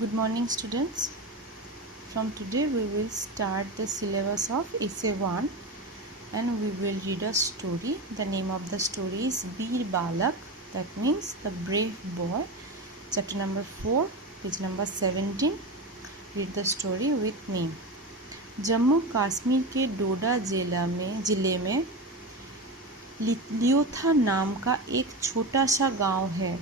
Good morning, students. From today we will start the syllabus of Essay 1 and we will read a story. The name of the story is Bir Balak, that means the brave boy. Chapter number 4, page number 17. Read the story with me. Jammu Kashmir के डोडा जिले में लियोथा नाम का एक छोटा सा गांव है।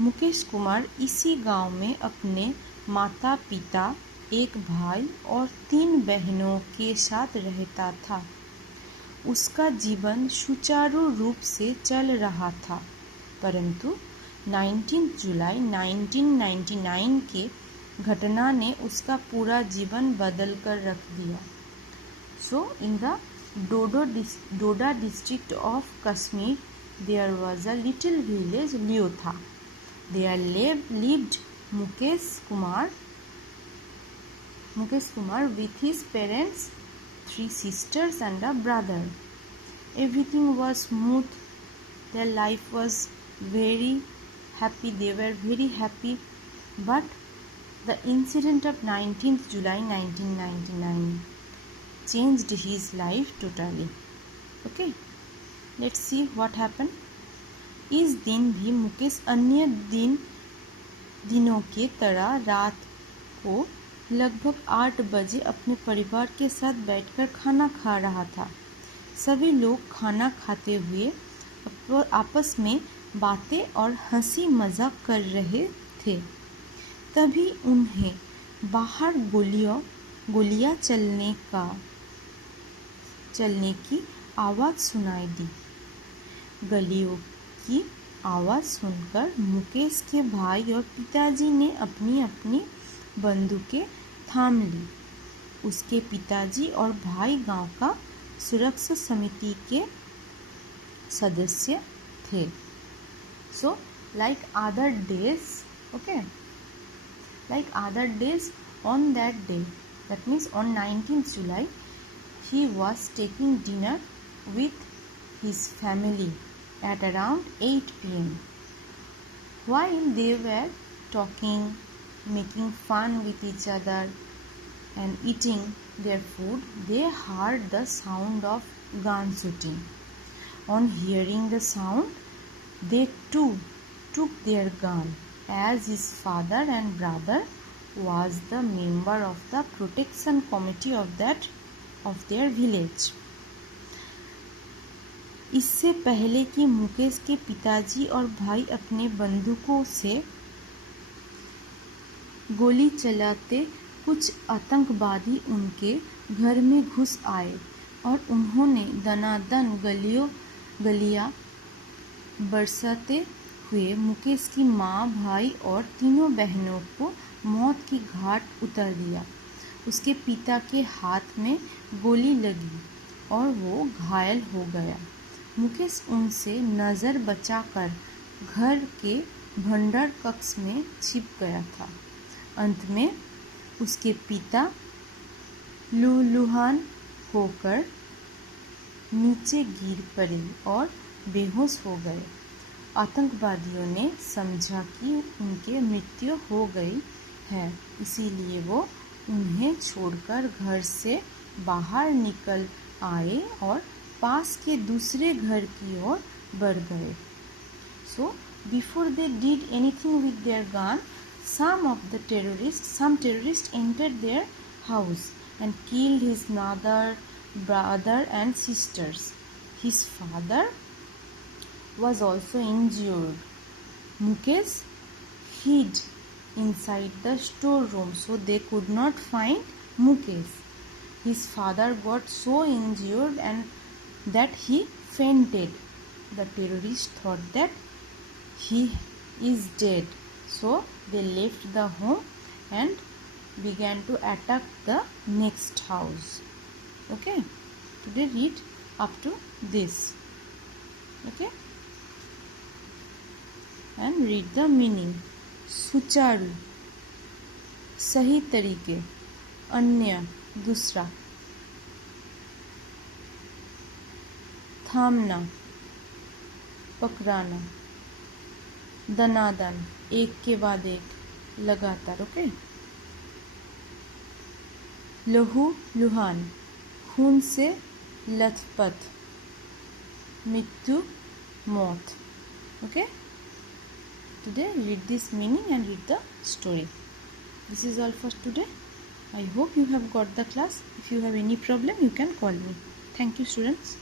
मुकेश कुमार इसी गांव में अपने माता पिता, एक भाई और 3 बहनों के साथ रहता था। उसका जीवन सुचारू रूप से चल रहा था, परंतु 19 जुलाई 1999 के घटना ने उसका पूरा जीवन बदल कर रख दिया। So in the Doda district of Kashmir, there was a little village Liotha. There lived Mukesh Kumar with his parents, 3 sisters and a brother. Everything was smooth. Their life was very happy. They were very happy. But the incident of 19th July 1999 changed his life totally. Okay, let's see what happened. इस दिन भी मुकेश अन्य दिनों के तरह रात को लगभग 8 बजे अपने परिवार के साथ बैठकर खाना खा रहा था। सभी लोग खाना खाते हुए आपस में बातें और हंसी मजाक कर रहे थे। तभी उन्हें बाहर गोलियां चलने की आवाज़ सुनाई दी। गोलियों की आवाज़ सुनकर मुकेश के भाई और पिताजी ने अपनी अपनी बंदूकें थाम ली। उसके पिताजी और भाई गांव का सुरक्षा समिति के सदस्य थे। So like other days, on that day, that means on 19th July, he was taking dinner with his family at around 8 p.m. While they were talking, making fun with each other and eating their food, they heard the sound of gun shooting. On hearing the sound, they too took their gun, as his father and brother was the member of the protection committee of their village. इससे पहले कि मुकेश के पिताजी और भाई अपने बंदूकों से गोली चलाते, कुछ आतंकवादी उनके घर में घुस आए और उन्होंने दनादन गलियां बरसाते हुए मुकेश की माँ, भाई और 3 बहनों को मौत की घाट उतार दिया। उसके पिता के हाथ में गोली लगी और वो घायल हो गया। मुकेश उनसे नज़र बचाकर घर के भंडार कक्ष में छिप गया था। अंत में उसके पिता लूलुहान होकर नीचे गिर पड़े और बेहोश हो गए। आतंकवादियों ने समझा कि उनके मृत्यु हो गई है, इसीलिए वो उन्हें छोड़कर घर से बाहर निकल आए और पास के दूसरे घर की ओर बढ़ गए। So before they did anything with their gun, some terrorists entered their house and killed his mother, brother and sisters. His father was also injured. Mukesh hid inside the storeroom, so they could not find Mukesh. His father got so injured and that he fainted. The terrorists thought that he is dead, so they left the home and began to attack the next house. Okay, today read up to this. Okay, and read the meaning. सुचारू, सही तरीके, अन्य, दूसरा, थामना, पकड़ाना, दनादन, एक के बाद एक, लगातार. Okay. लहू लुहान, खून से लथपथ. मृत्यु मौत. Okay. Today read this meaning and read the story. This is all for today. I hope you have got the class. If you have any problem, you can call me. Thank you, students.